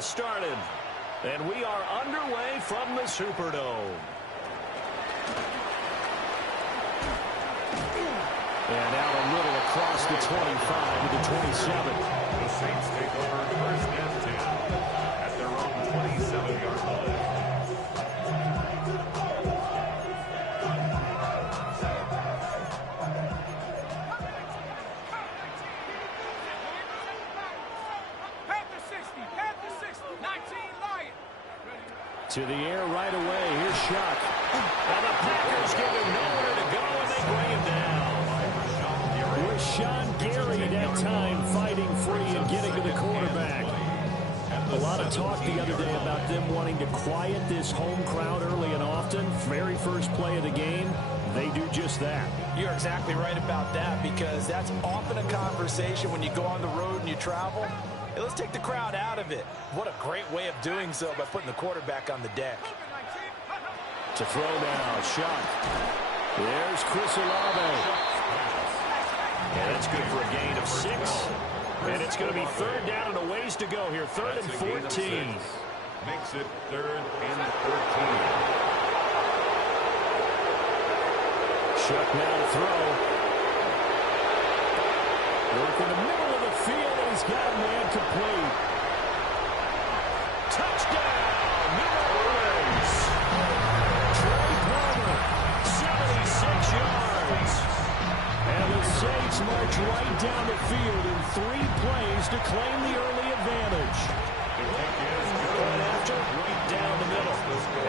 has started. And we are underway from the Superdome. And out a little across the 25 to the 27. The Saints take over first and 10 at their own 27-yard line. To the air right away. Here's Shuck. And the Packers give him nowhere to go, and they bring him down. Rashawn Gary that time fighting free and getting to the quarterback. A lot of talk the other day about them wanting to quiet this home crowd early and often. Very first play of the game, they do just that. You're exactly right about that, because that's often a conversation when you go on the road and you travel. Hey, let's take the crowd out of it. What a great way of doing so by putting the quarterback on the deck. To throw now, Shuck. There's Chris Olave. And that's good for a gain of 6. And it's going to be third down and a ways to go here. Third and 14. Makes it third and 14. Shuck now to throw. Work in the middle of the field, and he's got a man complete. Touchdown, New Orleans. Trey Palmer, 76 yards. And the Saints march right down the field in 3 plays to claim the early advantage. Going after, right down the middle.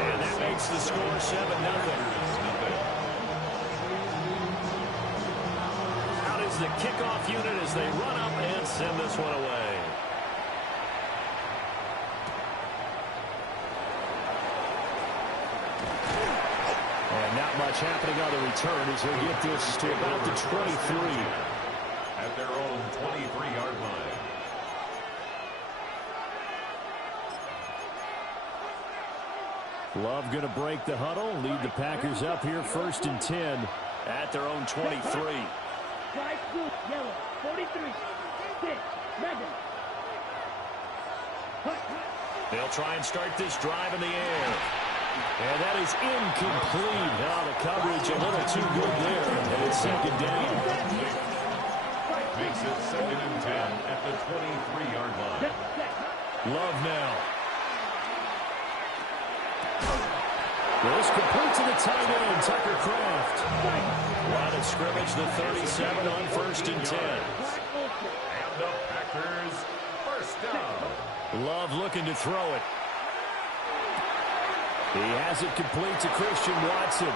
And that makes the score 7-0. The kickoff unit as they run up and send this one away. And not much happening on the return as they get this to about the 23. At their own 23-yard line. Love going to break the huddle, lead the Packers up here first and 10 at their own 23. Drive blue, yellow, 43, 6, Madden. They'll try and start this drive in the air. And that is incomplete. Now the coverage a little too good there. And it's second down. Makes it second and 10 at the 23-yard line. Love now. This complete to the tight end, Tucker Kraft. Line of scrimmage, the 37 on first and 10. And the Packers first down. Love looking to throw it. He has it complete to Christian Watson.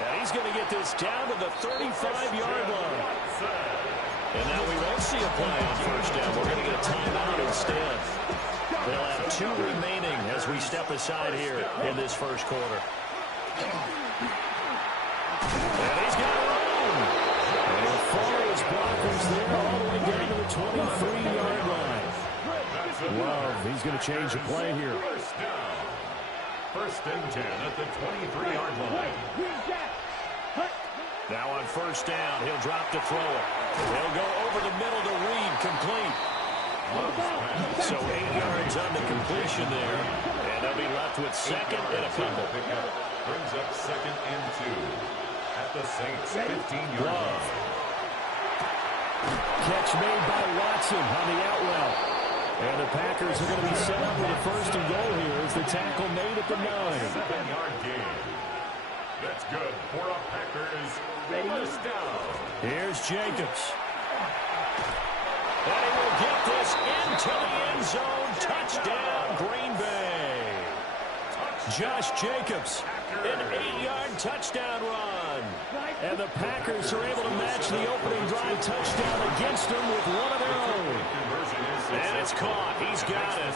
And he's going to get this down to the 35-yard line. And now we won't see a play on first down. We're going to get a timeout instead. They'll have 2 remaining as we step aside here in this first quarter. And he's got room. And he'll follow his blockers there all the way down to the 23-yard line. Love, he's going to change the play here. First down. First and 10 at the 23-yard line. Now on first down, he'll drop to throw it. He'll go over the middle to Reed, complete. So 8 yards on the completion there. And they'll be left with second and a couple. Brings up second and 2 at the Saints 15-yard line. Catch made by Watson on the out route. And the Packers are going to be set up with a first and goal here as the tackle made at the 9. 7-yard gain. That's good for a Packers first down. Here's Jacobs. And he will get this into the end zone. Touchdown, Green Bay. Josh Jacobs, an 8-yard touchdown run. And the Packers are able to match the opening drive touchdown against them with one of their own. And it's caught. He's got it.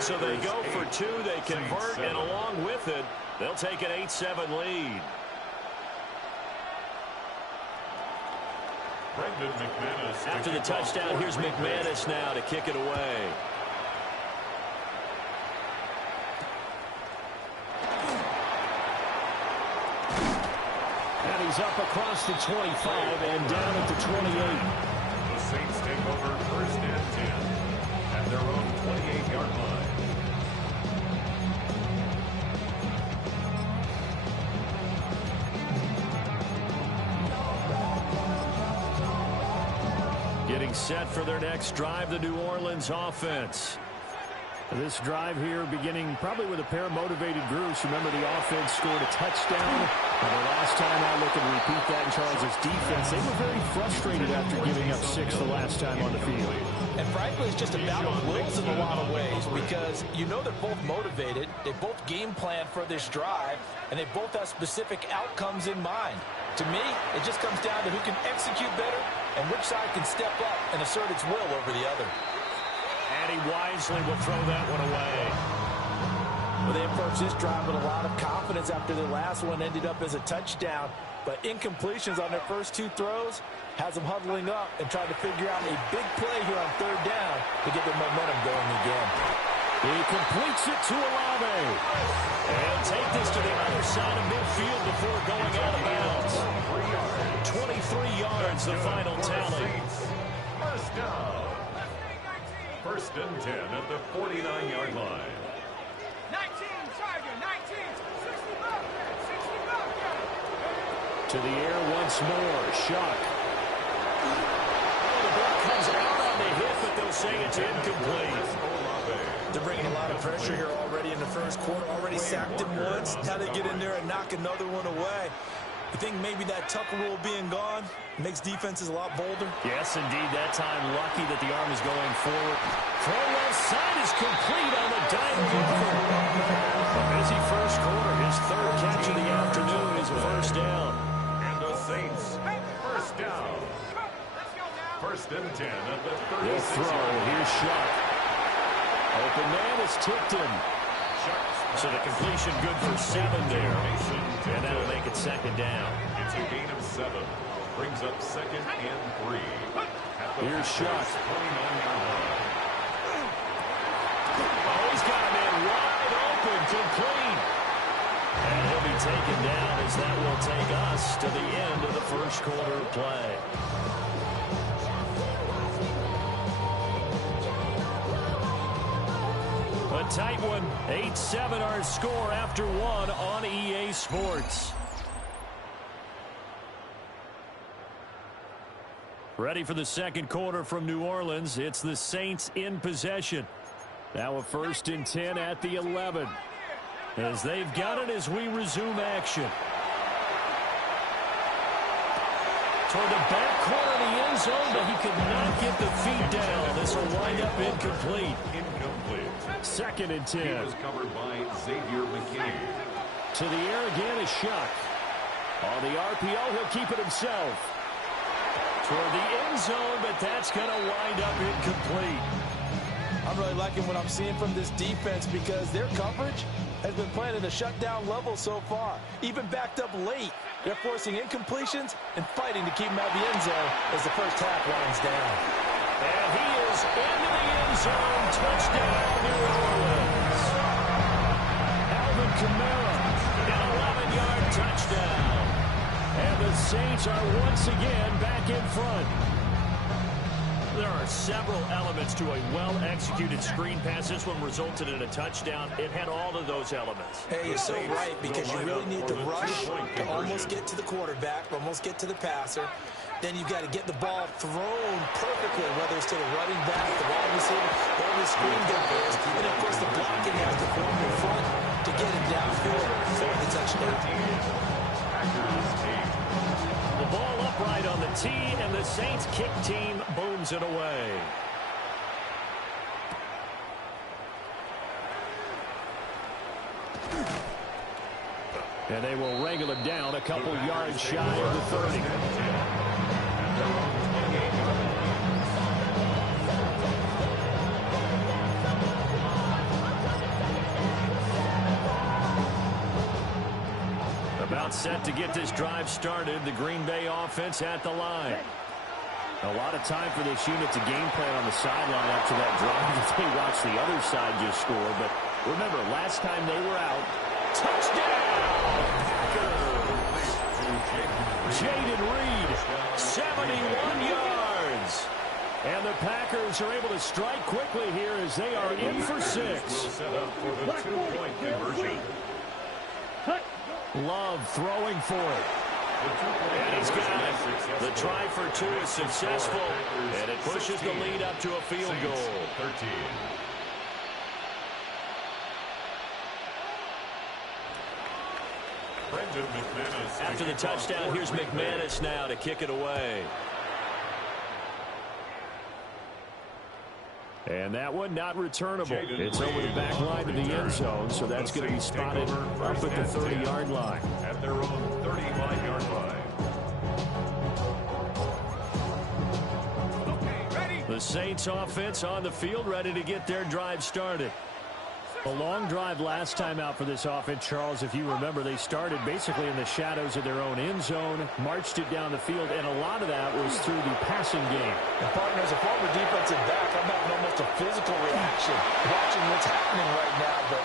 So they go for 2. They convert, and along with it, they'll take an 8-7 lead. After the touchdown, here's McManus now to kick it away. And he's up across the 25 and down at the 28. The Saints take over first and 10 at their own 28-yard Getting set for their next drive, the New Orleans offense. This drive here beginning probably with a pair of motivated groups. Remember, the offense scored a touchdown. And the last time I look and repeat that in Charles' defense, they were very frustrated after giving up 6 the last time on the field. And frankly, it's just a battle of wills in a lot of ways because you know they're both motivated. They both game plan for this drive, and they both have specific outcomes in mind. To me, it just comes down to who can execute better and which side can step up and assert its will over the other. And he wisely will throw that one away. Well, they approached this drive with a lot of confidence after their last one ended up as a touchdown. But incompletions on their first 2 throws has them huddling up and trying to figure out a big play here on 3rd down to get their momentum going again. He completes it to Olave. And take this to the other side of midfield before going out of bounds. 23 yards, the final tally. First down. 1st and 10 at the 49-yard line. 19, Tiger, 19, 65, 65. To the air once more. Shuck. Oh, the ball comes out on the hit, but they'll say it's incomplete. They're bringing a lot of pressure here already in the first quarter. Already sacked him once. Now they get in there and knock another one away. You think maybe that Tucker rule being gone makes defenses a lot bolder? Yes, indeed. That time, lucky that the arm is going forward. Throw left side is complete on the dime cover. A busy first quarter. His 3rd catch of the afternoon is a first down. And the Saints, first down. 1st and 10 at the 36. He'll throw. Here's Shuck. Open man is tipped him. So the completion good for 7 there. And that'll make it 2nd down. It's a gain of 7. Brings up 2nd and 3. Here's Shuck. 29-yard line. Oh, he's got a man wide open, complete. And he'll be taken down as that will take us to the end of the first quarter of play. A tight one. 8-7 our score after 1 on EA Sports. Ready for the second quarter from New Orleans. It's the Saints in possession. Now a 1st and 10 at the 11. As they've got it as we resume action. Toward the back corner of the end zone, but he could not get the feet down. This will wind up incomplete. Incomplete. 2nd and 10. He was covered by Xavier McKinney. To the air again is Shuck. On the RPO, he'll keep it himself. Toward the end zone, but that's going to wind up incomplete. I'm really liking what I'm seeing from this defense because their coverage has been playing at a shutdown level so far. Even backed up late, they're forcing incompletions and fighting to keep him out of the end zone as the first half winds down. And he is into the end zone. Touchdown, New Orleans. Alvin Kamara, an 11-yard touchdown. And the Saints are once again back in front. There are several elements to a well-executed screen pass. This one resulted in a touchdown. It had all of those elements. Hey, you're so right, because you really need to rush to almost get to the quarterback, almost get to the passer. Then you've got to get the ball thrown perfectly, whether it's to the running back, the wide receiver, or the screen guys. And, of course, the blocking has to form in front to get it downfield for the touchdown. The ball upright on the tee, and the Saints kick team booms it away. And they will wrangle it down a couple yards shy of the 30. About set to get this drive started. The Green Bay offense at the line. A lot of time for this unit to game plan on the sideline after that drive if they watch the other side just score. But remember, last time they were out, touchdown! Jaden Reed, 71 yards. And the Packers are able to strike quickly here as they are in for 6. Set up for the 2-point conversion. Love throwing for it. And he's got it. The try for two is successful, and it pushes the lead up to a field goal. 13. After the touchdown, here's McManus now to kick it away. And that one not returnable. It's over the back line of the end zone, so that's going to be spotted up at the 30-yard line. At their own 35-yard line. The Saints offense on the field, ready to get their drive started. A long drive last time out for this offense, Charles. If you remember, they started basically in the shadows of their own end zone, marched it down the field, and a lot of that was through the passing game. And partner, as a former defensive back, I'm having almost a physical reaction watching what's happening right now. But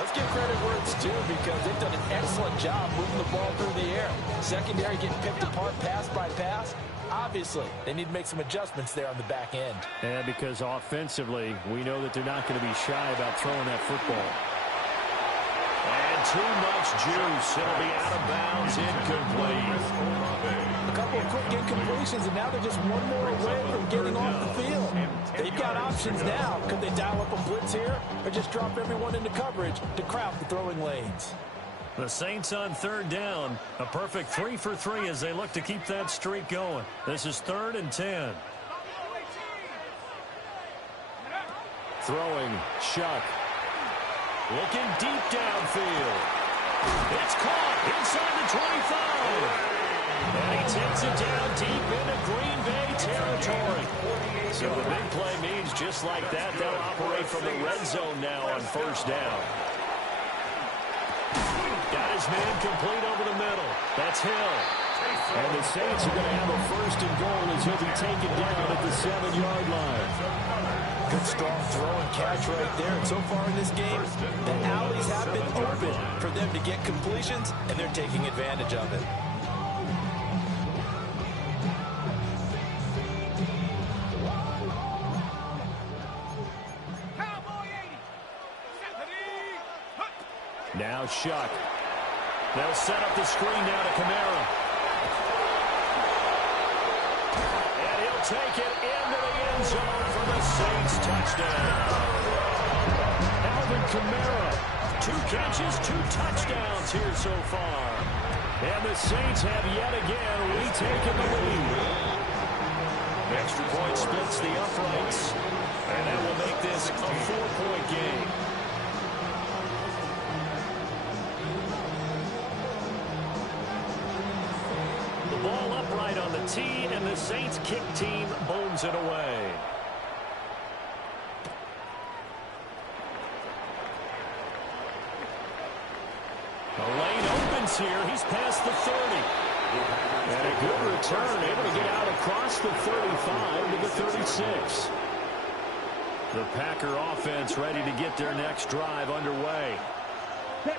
let's give credit where it's due, because they've done an excellent job moving the ball through the air. Secondary getting picked apart pass by pass. Obviously, they need to make some adjustments there on the back end. Yeah, because offensively, we know that they're not going to be shy about throwing that football. And too much juice. It'll be out of bounds, incomplete. A couple of quick incompletions, and now they're just one more away from getting off the field. They've got options now. Could they dial up a blitz here, or just drop everyone into coverage to crowd the throwing lanes? The Saints on third down. A perfect 3 for 3 as they look to keep that streak going. This is 3rd and 10. Throwing, Shuck. Looking deep downfield. It's caught inside the 25. And he takes it down deep into Green Bay territory. So the big play means just like that, they'll operate from the red zone now on first down. Got his man complete over the middle. That's Hill. And the Saints are going to have a 1st and goal as he'll be taken down at the 7-yard line. Good strong throw and catch right there. And so far in this game, the alleys have been open for them to get completions, and they're taking advantage of it. Now Shuck. They'll set up the screen now to Kamara. And he'll take it into the end zone for the Saints touchdown. Alvin Kamara, 2 catches, 2 touchdowns here so far. And the Saints have yet again retaken the lead. Extra point splits the uprights. And that will make this a 4-point game. Ball upright on the tee, and the Saints kick team bones it away. The lane opens here. He's past the 30. And a good return, able to get out across the 35 to the 36. The Packer offense ready to get their next drive underway.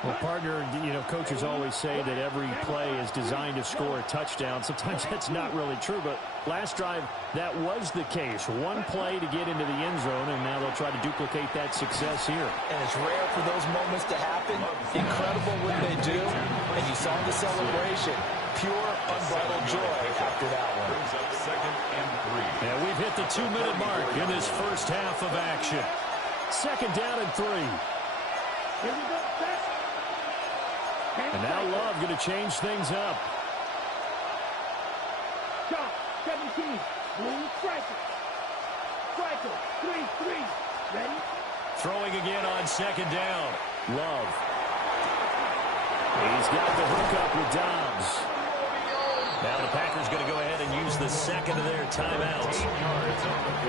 Well, partner, you know, coaches always say that every play is designed to score a touchdown. Sometimes that's not really true, but last drive, that was the case. One play to get into the end zone, and now they'll try to duplicate that success here. And it's rare for those moments to happen. Incredible when they do. And you saw the celebration. Pure, unbridled joy after that one. Brings up 2nd and 3. And we've hit the 2-minute mark in this first half of action. 2nd down and 3. Here we go, set. And now Love going to change things up. Shot, 17. Blue striker. Striker, 3-3. Ready? Throwing again on 2nd down. Love. He's got the hookup with Dobbs. Now the Packers going to go ahead and use the 2nd of their timeouts.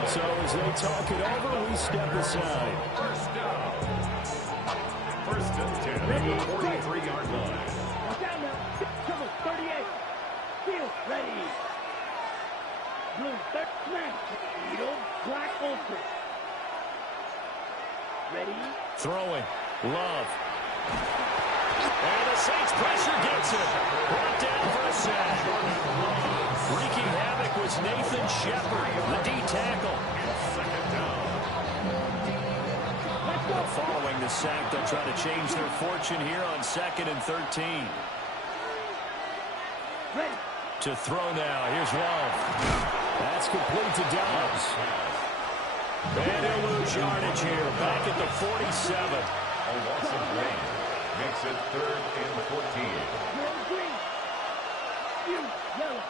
So as they talk it over, we step aside. First down. 1st and 10 at the 43-yard line. Watch out now. Cover, 38. Field, ready. Blue, third smash. Needle, black ultra. Ready? Throwing. Love. And the Saints pressure gets him. Brought down for a sack. Wreaking havoc was Nathan Shepard, the D tackle. Following the sack, they'll try to change their fortune here on 2nd and 13. Ready. To throw now. Here's Love. That's complete to Dobbs. And he'll lose yardage here. Back at the 47. A loss of 1 makes it 3rd and 14. Yellow, green. You, yellow.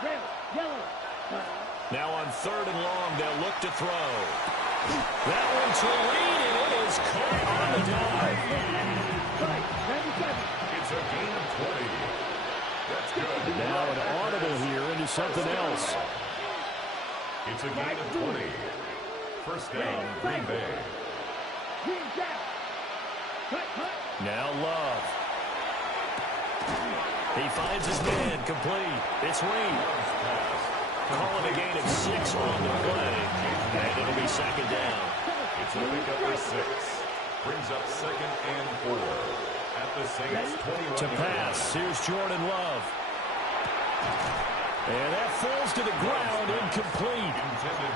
Red, yellow. Now on 3rd and long, they'll look to throw. That one to Reed, and it is caught on the dive. It's a gain of 20. That's good. Now an audible here into something else. It's a gain of 20. First down, Green Bay. Now Love. He finds his man, complete. It's Reed. Calling a gain of 6 on the play. And it'll be 2nd down. It's a pickup for 6. Brings up 2nd and 4. At the Saints 21. To pass, here's Jordan Love. And that falls to the ground, incomplete.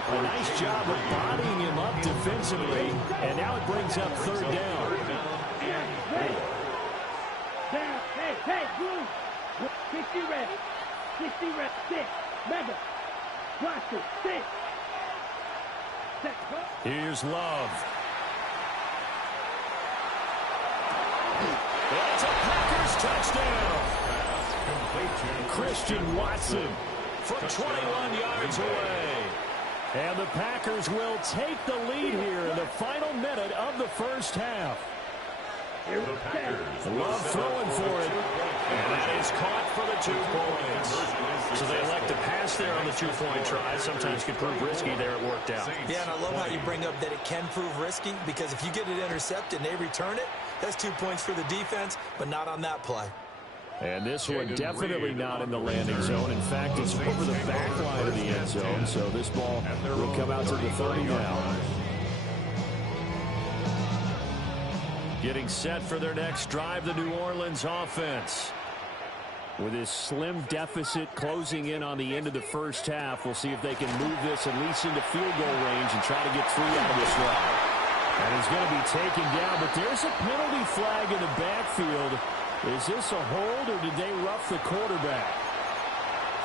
A nice job of bodying him up defensively. And now it brings up 3rd down. Hey, blue. 60 red. 60 red. 6. Mega. Watch it. 6. Here's Love. That's a Packers touchdown. Christian Watson from 21 yards away. And the Packers will take the lead here in the final minute of the first half. Love throwing for it. And that is caught for the 2 points. So they elect to pass there on the 2-point try. Sometimes can prove risky. There it worked out. Yeah, and I love how you bring up that it can prove risky, because if you get it intercepted and they return it, that's 2 points for the defense, but not on that play. And this one definitely not in the landing zone. In fact, it's over the back line of the end zone. So this ball will come out to the 30 now. Getting set for their next drive, the New Orleans offense. With this slim deficit closing in on the end of the first half, we'll see if they can move this at least into field goal range and try to get 3 out of this run. And he's going to be taken down, but there's a penalty flag in the backfield. Is this a hold, or did they rough the quarterback?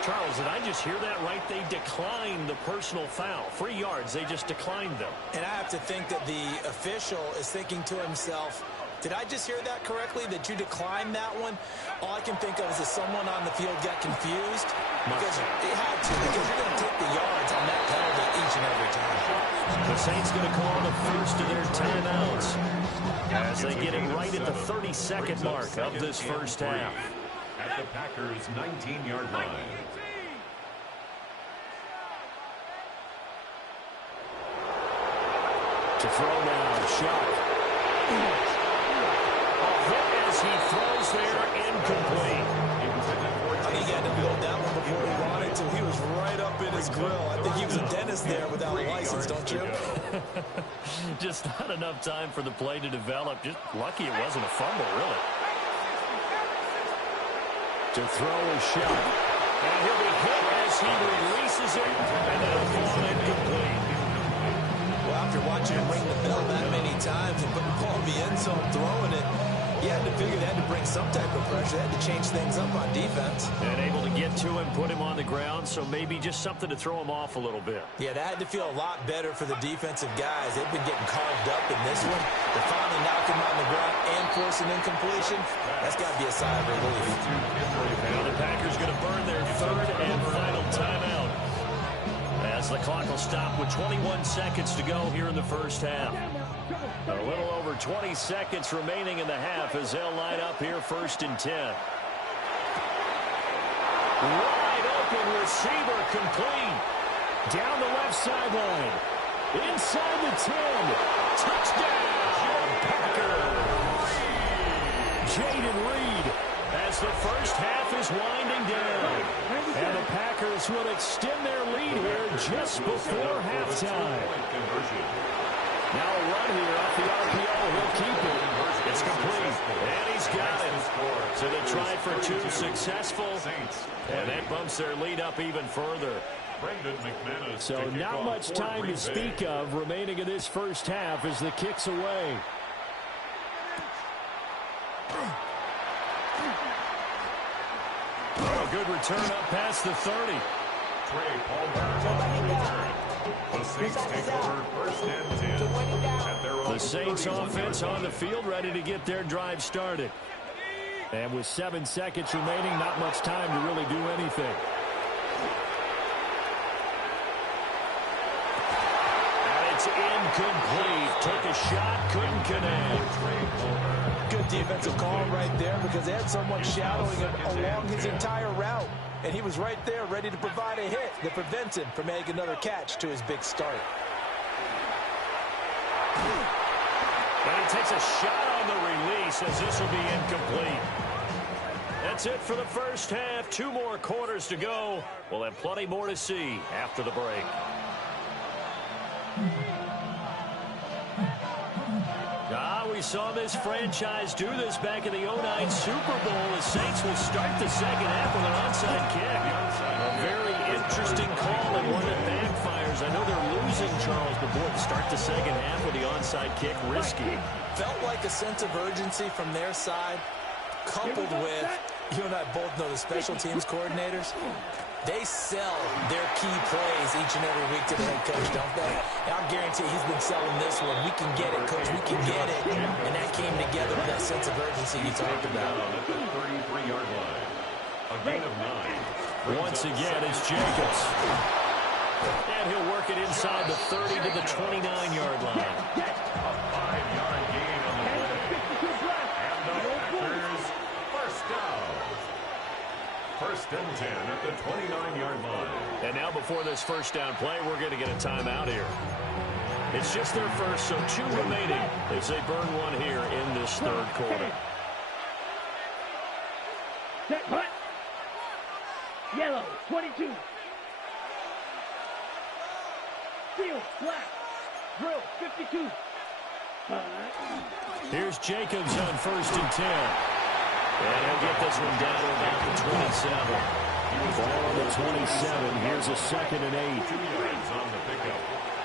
Charles, did I just hear that right? They declined the personal foul. 3 yards, they just declined them. And I have to think that the official is thinking to himself, did I just hear that correctly, that you declined that one? All I can think of is that someone on the field got confused, because they had to, because you're going to take the yards on that penalty each and every time. The Saints going to call the first of their timeouts as they get it right at the 32nd mark of this first half. At the Packers' 19-yard line. To throw now, shot. A hit as he throws there, incomplete. I think he had to build that one before he wanted to. He was right up in his grill. I think he was a dentist there without a license, don't you? Just not enough time for the play to develop. Just lucky it wasn't a fumble, really. To throw a shot. And he'll be hit as he releases it, and that'll fall incomplete. Well, after watching him ring the bell that many times and putting the ball in the end zone, throwing it, he had to figure they had to bring some type of pressure. They had to change things up on defense. And able to get to him, put him on the ground, so maybe just something to throw him off a little bit. Yeah, that had to feel a lot better for the defensive guys. They've been getting carved up in this one. To finally knock him on the ground and force an incompletion, that's got to be a sigh of relief. Now the Packers going to burn their 3rd and final timeout, as the clock will stop with 21 seconds to go here in the first half. A little over 20 seconds remaining in the half as they'll line up here 1st and 10. Wide open receiver, complete. Down the left sideline. Inside the 10. Touchdown, Packers. Jayden Reed as the first half is winding down. And the Packers will extend their lead here just before halftime. Now a run here off the RPO. He'll keep it. It's complete. And he's got it. So they tried for 2 successful. And that bumps their lead up even further. So not much time to speak of remaining in this first half as the kick's away. Oh, good return up past the 30. Trey Palmer. The Saints take over first and 10. At their own The Saints 31 offense on the field, ready to get their drive started. And with 7 seconds remaining, not much time to really do anything. And it's incomplete. Took a shot, couldn't connect. Good defensive call right there because they had someone shadowing him along his entire route. And he was right there ready to provide a hit that prevents him from making another catch to his big start. And he takes a shot on the release as this will be incomplete. That's it for the first half. 2 more quarters to go. We'll have plenty more to see after the break. We saw this franchise do this back in the 09 Super Bowl. The Saints will start the second half with an onside kick. A very interesting call and one that backfires. I know they're losing, Charles, but boy, to start the second half with the onside kick, risky. Felt like a sense of urgency from their side, coupled with, you and I both know the special teams coordinators. They sell their key plays each and every week to the head coach, don't they? And I guarantee he's been selling this one. We can get it, coach. We can get it. And that came together with that sense of urgency you talked about. At the 33-yard line. A gain of 9. Once again, it's Jacobs. And he'll work it inside the 30 to the 29-yard line. A 5-yard gain on the play. And the Packers first down. First and 10 at the 29-yard line. And now before this first down play, we're going to get a timeout here. It's just their first, so 2 remaining as they burn one here in this third quarter. Set, hut. Yellow, 22. Field, black. Drill, 52. Here's Jacobs on first and 10. And he'll get this one down to about the 27. Ball on the 27. Here's a 2nd and 8. 2 yards on the pickup.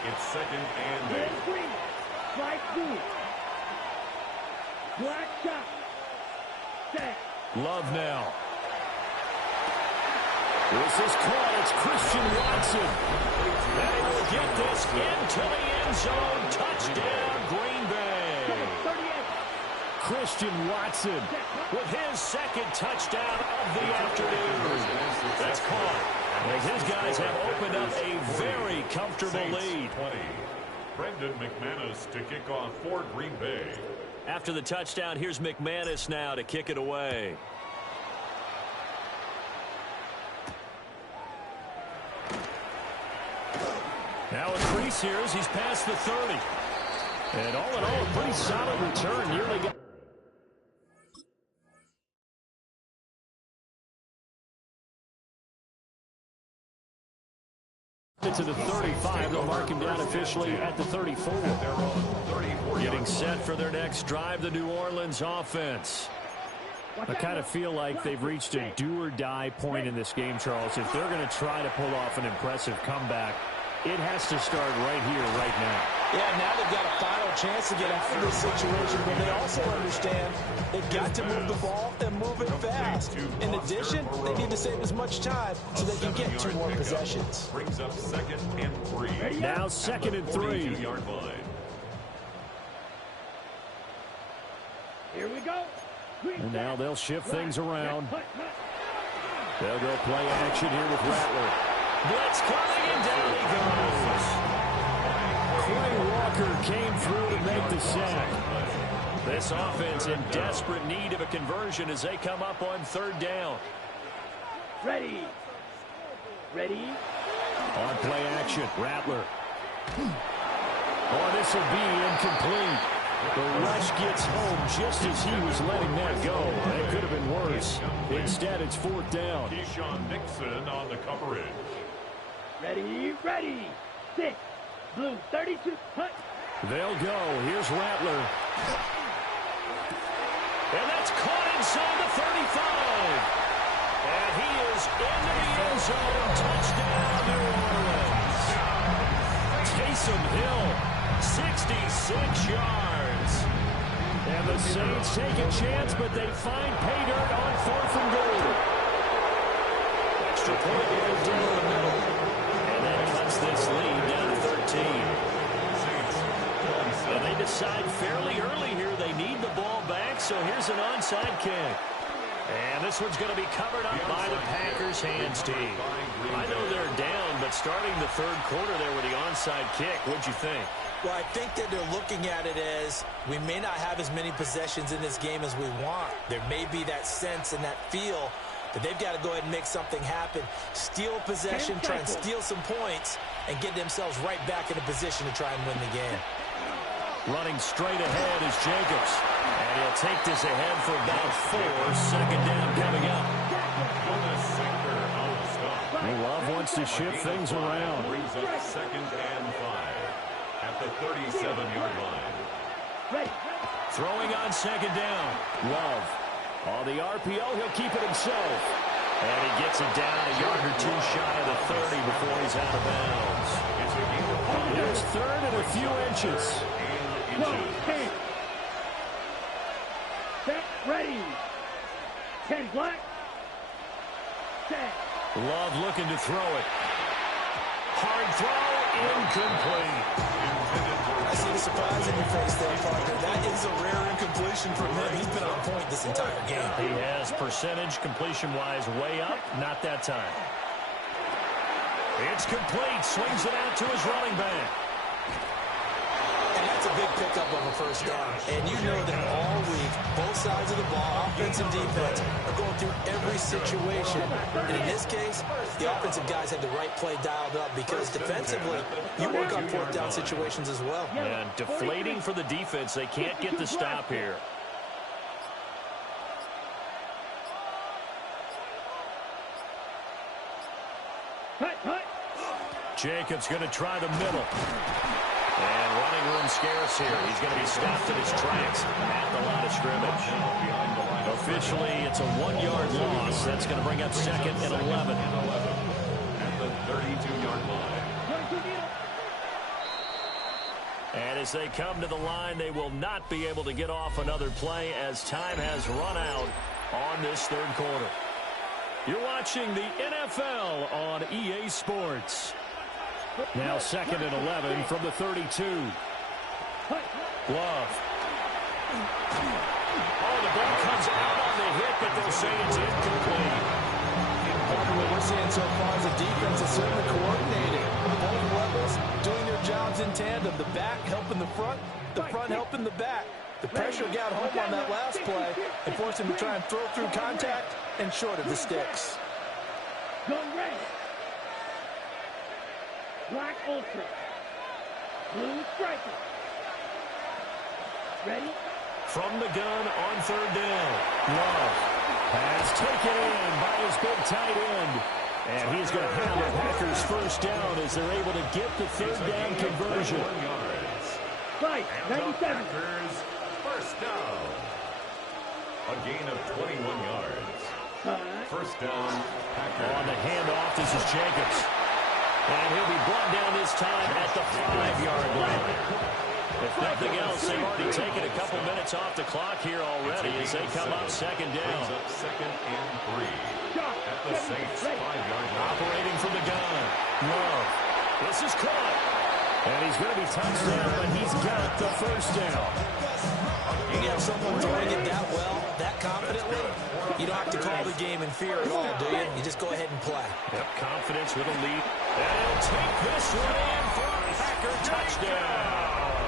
It's 2nd and 8. Green, strike 2. Black shot. Set. Love now. This is caught. It's Christian Watson. And he will get this into the end zone. Touchdown, Green Bay. 38. Christian Watson with his 2nd touchdown of the afternoon. That's caught. As his guys have opened up a very comfortable lead. 20. Brendan McManus to kick off for Green Bay. After the touchdown, here's McManus now to kick it away. Now a crease here as he's past the 30. And all in all, a pretty solid return. Nearly got to the 35. They'll mark him down officially at the 34. Getting set for their next drive, the New Orleans offense. I kind of feel like they've reached a do-or-die point in this game, Charles. If they're going to try to pull off an impressive comeback, it has to start right here, right now. Yeah, now they've got a final chance to get out of this situation, but they also understand they've got to move the ball and move it fast. In addition, they need to save as much time so they can get 2 more possessions. Brings up 2nd and 3. Now 2nd and 3. 42-yard line. Here we go. And now they'll shift things around. They'll go play action here with Rattler. Blitz coming, and down he goes. Quay Walker came through to make the sack. This offense in desperate need of a conversion as they come up on 3rd down. Ready. Ready. On play action, Rattler. Oh, this will be incomplete. The rush gets home just as he was letting that go. That could have been worse. Instead, it's 4th down. Keyshawn Nixon on the coverage. Ready, ready. 6. Blue, 32. Hut. They'll go. Here's Rattler. And that's caught inside the 35. And he is into the end zone. Touchdown, New Orleans. Taysom Hill, 66 yards. And the Saints take a chance, but they find pay dirt on 4th and goal. extra point right down the middle. And that cuts this lead down to 13. And they decide fairly early here they need the ball back, so here's an onside kick. And this one's going to be covered up by the Packers hands team. I know they're down, but starting the third quarter there with the onside kick, what'd you think? Well, I think that they're looking at it as we may not have as many possessions in this game as we want. There may be that sense and that feel that they've got to go ahead and make something happen. Steal possession, try and steal some points, and get themselves right back in a position to try and win the game. Running straight ahead is Jacobs. And he'll take this ahead for about 4. Second down coming up. Love wants to shift things around. Brings up second and 5 at the 37-yard line. Throwing on second down. Love. On the RPO, he'll keep it himself. And he gets it down a yard or two shy of the 30 before he's out of bounds. It's third and a few inches. Set, ready. 10 black. Set. Love looking to throw it. Hard throw, incomplete. I see the surprise in your face there, partner. That is a rare incompletion from him. He's been on point this entire game. He has percentage completion-wise way up. Not that time. It's complete. Swings it out to his running back. And that's a big pickup of a first down. And you know that all week, both sides of the ball, offense and defense, are going through every situation. And in this case, the offensive guys had the right play dialed up because defensively, you work on fourth down situations as well. And deflating for the defense. They can't get the stop here. Jacobs going to try the middle. And running room scarce here. He's going to be stopped in his tracks at the line of scrimmage. Officially, it's a 1-yard loss. That's going to bring up second and 11. At the 32-yard line. And as they come to the line, they will not be able to get off another play as time has run out on this third quarter. You're watching the NFL on EA Sports. Now second and 11 from the 32. Love. Oh, the ball comes out on the hit, but they'll say it's incomplete. What we're seeing so far is the defense is certainly coordinated. Both levels doing their jobs in tandem. The back helping the front helping the back. The pressure got home on that last play and forced him to try and throw through contact and short of the sticks. Go red. Black ultra. Blue striker. Ready? From the gun on third down. Love has taken in by his big tight end. And he's going to have the Packers first down as they're able to get the third down conversion. Right, 97. Packers first down. A gain of 21 yards. First down, Packers. On the handoff, this is Jacobs. And he'll be brought down this time at the 5-yard line. If nothing else, they've already taken a couple minutes off the clock here already as they come up second down. Up second and 3 at the Saints 5-yard line. Operating from the gun. Love. This is caught. And he's going to be touchdown, but he's got the first down. When you have someone throwing it that well, that confidently, you don't have to call the game in fear at all, do you? You just go ahead and play. Yep, confidence with a lead. And he'll take this one in for a Packer touchdown.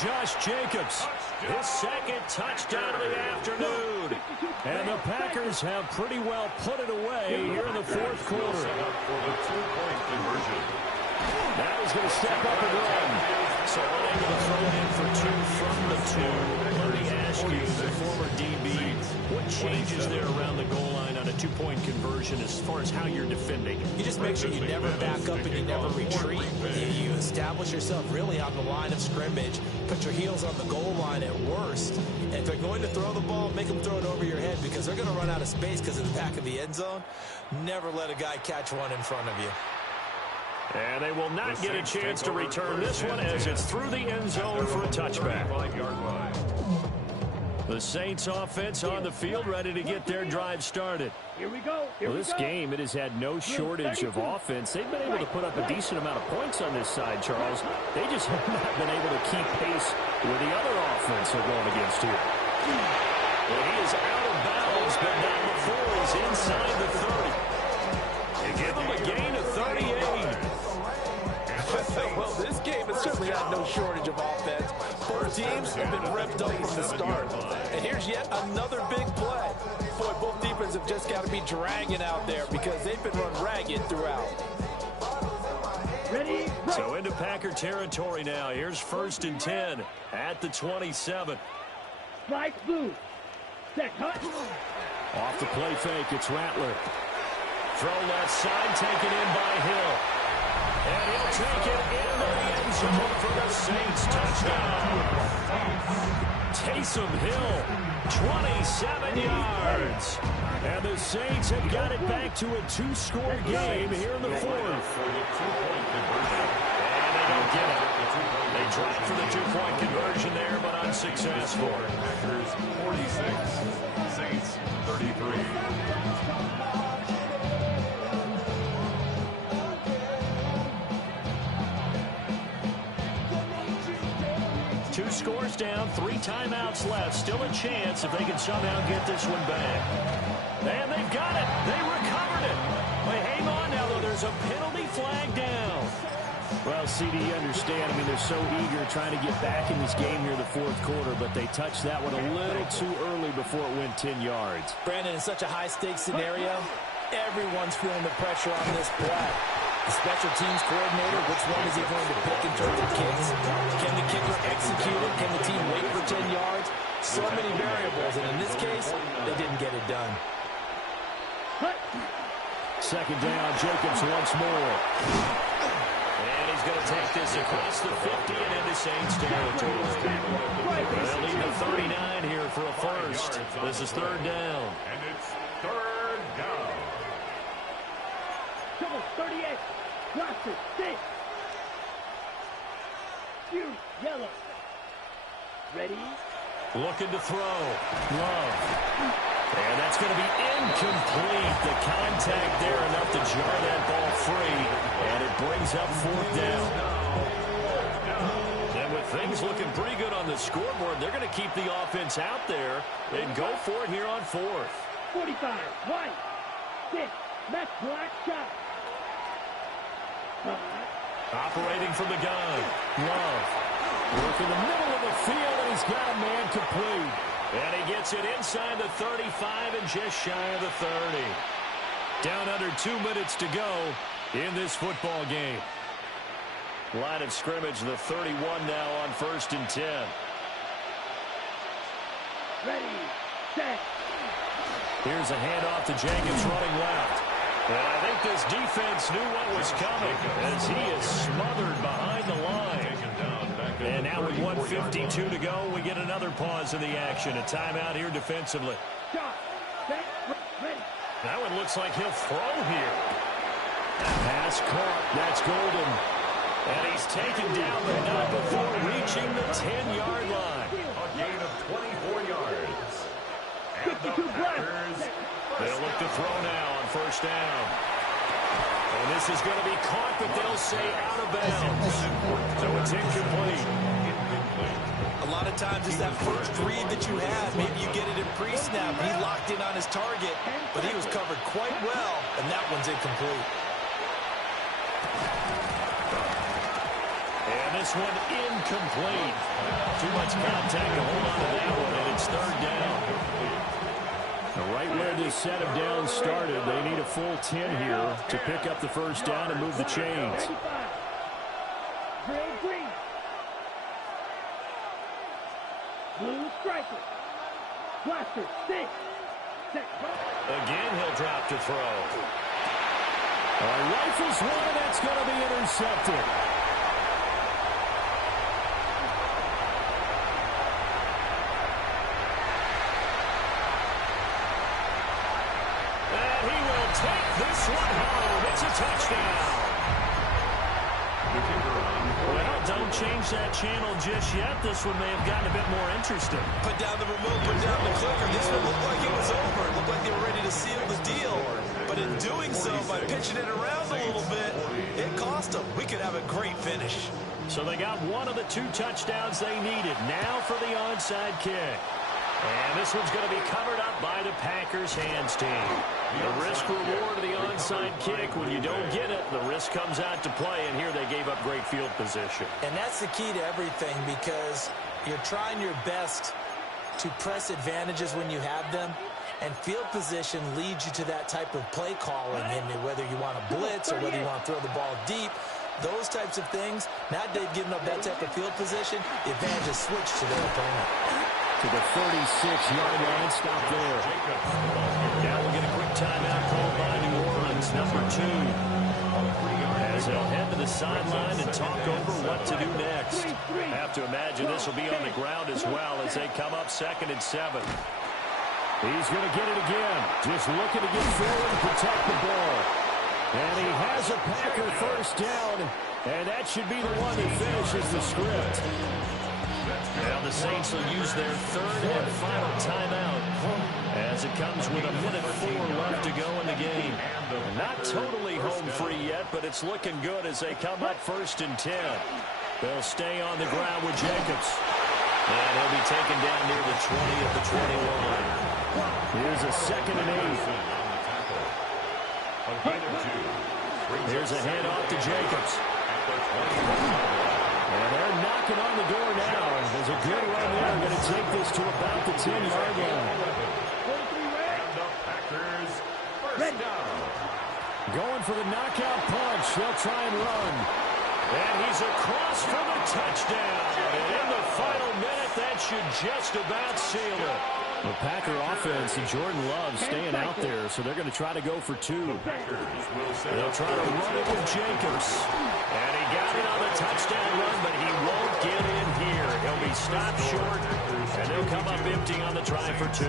Josh Jacobs, his second touchdown of the afternoon. And the Packers have pretty well put it away here in the fourth quarter. Set up for the 2-point conversion. Now he's going to step up and run. So unable to throw it in for 2 from the 2. Let me ask you, the former DB, what changes there around the goal line on a 2-point conversion as far as how you're defending? You just make sure you never back up and you never retreat. You establish yourself really on the line of scrimmage, put your heels on the goal line at worst. And if they're going to throw the ball, make them throw it over your head because they're going to run out of space because of the back of the end zone. Never let a guy catch one in front of you. And they will not get a chance to return this one as it's through the end zone for a touchback. The Saints offense on the field, ready to get their drive started. Here we go. Well, this game, it has had no shortage of offense. They've been able to put up a decent amount of points on this side, Charles. They just have not been able to keep pace with the other offense they're going against here. Well, he is out of bounds, but not before he's inside the 30. You give him a gain of 38. Well, this game has certainly had no shortage of offense. Both teams have been revved up from the start. And here's yet another big play. Boy, both defenses have just got to be dragging out there because they've been run ragged throughout. Ready? So into Packer territory now. Here's 1st and 10 at the 27. Strike blue. Set cut. Off the play fake, it's Rattler. Throw left side, taken in by Hill. And he'll take it into the end zone for the Saints touchdown. Taysom Hill, 27 yards. And the Saints have got it back to a 2-score game here in the 4th. And they don't get it. They dropped for the 2-point conversion there, but unsuccessful. Packers 46, Saints 33. Two scores down, 3 timeouts left. Still a chance if they can somehow get this one back. And they've got it. They recovered it. Wait, hang on now, though. There's a penalty flag down. Well, CD, you understand. I mean, they're so eager trying to get back in this game here in the 4th quarter, but they touched that one a little too early before it went 10 yards. Brandon, in such a high-stakes scenario, everyone's feeling the pressure on this play. The special teams coordinator, which one is he going to pick in terms of kicks? Can the kicker execute it? Can the team wait for 10 yards? So many variables, and in this case, they didn't get it done. 2nd down, Jacobs once more. And he's going to take this across the 50 and into Saints territory. They'll need the 39 here for a first. This is 3rd down. And it's 3rd down. 38. Blaster. 6. Huge. Yellow. Ready? Looking to throw. Love. And that's going to be incomplete. The contact there enough to jar that ball free. And it brings up 4th down. And with things looking pretty good on the scoreboard, they're going to keep the offense out there and go for it here on 4th. 45. White. 6. That's black shot. Operating from the gun. Love. Work in the middle of the field, and he's got a man complete. And he gets it inside the 35 and just shy of the 30. Down under 2 minutes to go in this football game. Line of scrimmage, the 31 now on 1st and 10. Ready, set. Here's a handoff to Jacobs running left. And I think this defense knew what was coming as he is smothered behind the line. And now with 1:52 to go, we get another pause in the action. A timeout here defensively. That one looks like he'll throw here. Pass caught. That's Golden. And he's taken down, but not before reaching the 10-yard line. A gain of 24 yards. And the Packers, they'll look to throw now on 1st down. And this is going to be caught, but they'll say out of bounds. So it's incomplete. A lot of times it's that first read that you have. Maybe you get it in pre-snap. He locked in on his target, but he was covered quite well, and that one's incomplete. And this one incomplete. Too much contact to hold on to that one, and it's 3rd down. Right where this set of downs started, they need a full 10 here to pick up the 1st down and move the chains. Blue striker. Blaster. 6. Again, he'll drop to throw. Rifles one, that's going to be intercepted. And he will take this one home. It's a touchdown. the kicker on Well, don't change that channel just yet. This one may have gotten a bit more interesting. Put down the remote, put down the clicker. This one looked like it was over. It looked like they were ready to seal the deal. But in doing so, by pitching it around a little bit, it cost them. We could have a great finish. So they got one of the 2 touchdowns they needed. Now for the onside kick. And this one's going to be covered up by the Packers hands team. The risk-reward of the onside kick, when you don't get it, the risk comes out to play, and here they gave up great field position. And that's the key to everything, because you're trying your best to press advantages when you have them, and field position leads you to that type of play calling, and whether you want to blitz or whether you want to throw the ball deep, those types of things. Now they've given up that type of field position, the advantage is switched to their opponent. To the 36-yard line, stop there. Now we'll get a quick timeout called by New Orleans, number 2. As they'll head to the sideline and talk over what to do next. Have to imagine this will be on the ground as well as they come up 2nd and 7. He's going to get it again. Just looking to get forward and protect the ball. And he has a Packer first down, and that should be the one that finishes the script. Now the Saints will use their 3rd and final timeout as it comes with 1:04 left to go in the game. Not totally home free yet, but it's looking good as they come up 1st and 10. They'll stay on the ground with Jacobs. And he'll be taken down near the 20 at the 21. Here's a 2nd and 8. Here's a handoff to Jacobs. And they're knocking on the door now. There's a good run there. Going to take this to about the 10-yard line. Going for the knockout punch. They'll try and run. And he's across for the touchdown. And in the final minute, that should just about seal it. The Packer offense and Jordan Love staying out there, so they're going to try to go for 2. They'll try to run it with Jacobs. And he got it on the touchdown run, but he won't get in here. He'll be stopped short, and they'll come up empty on the try for 2.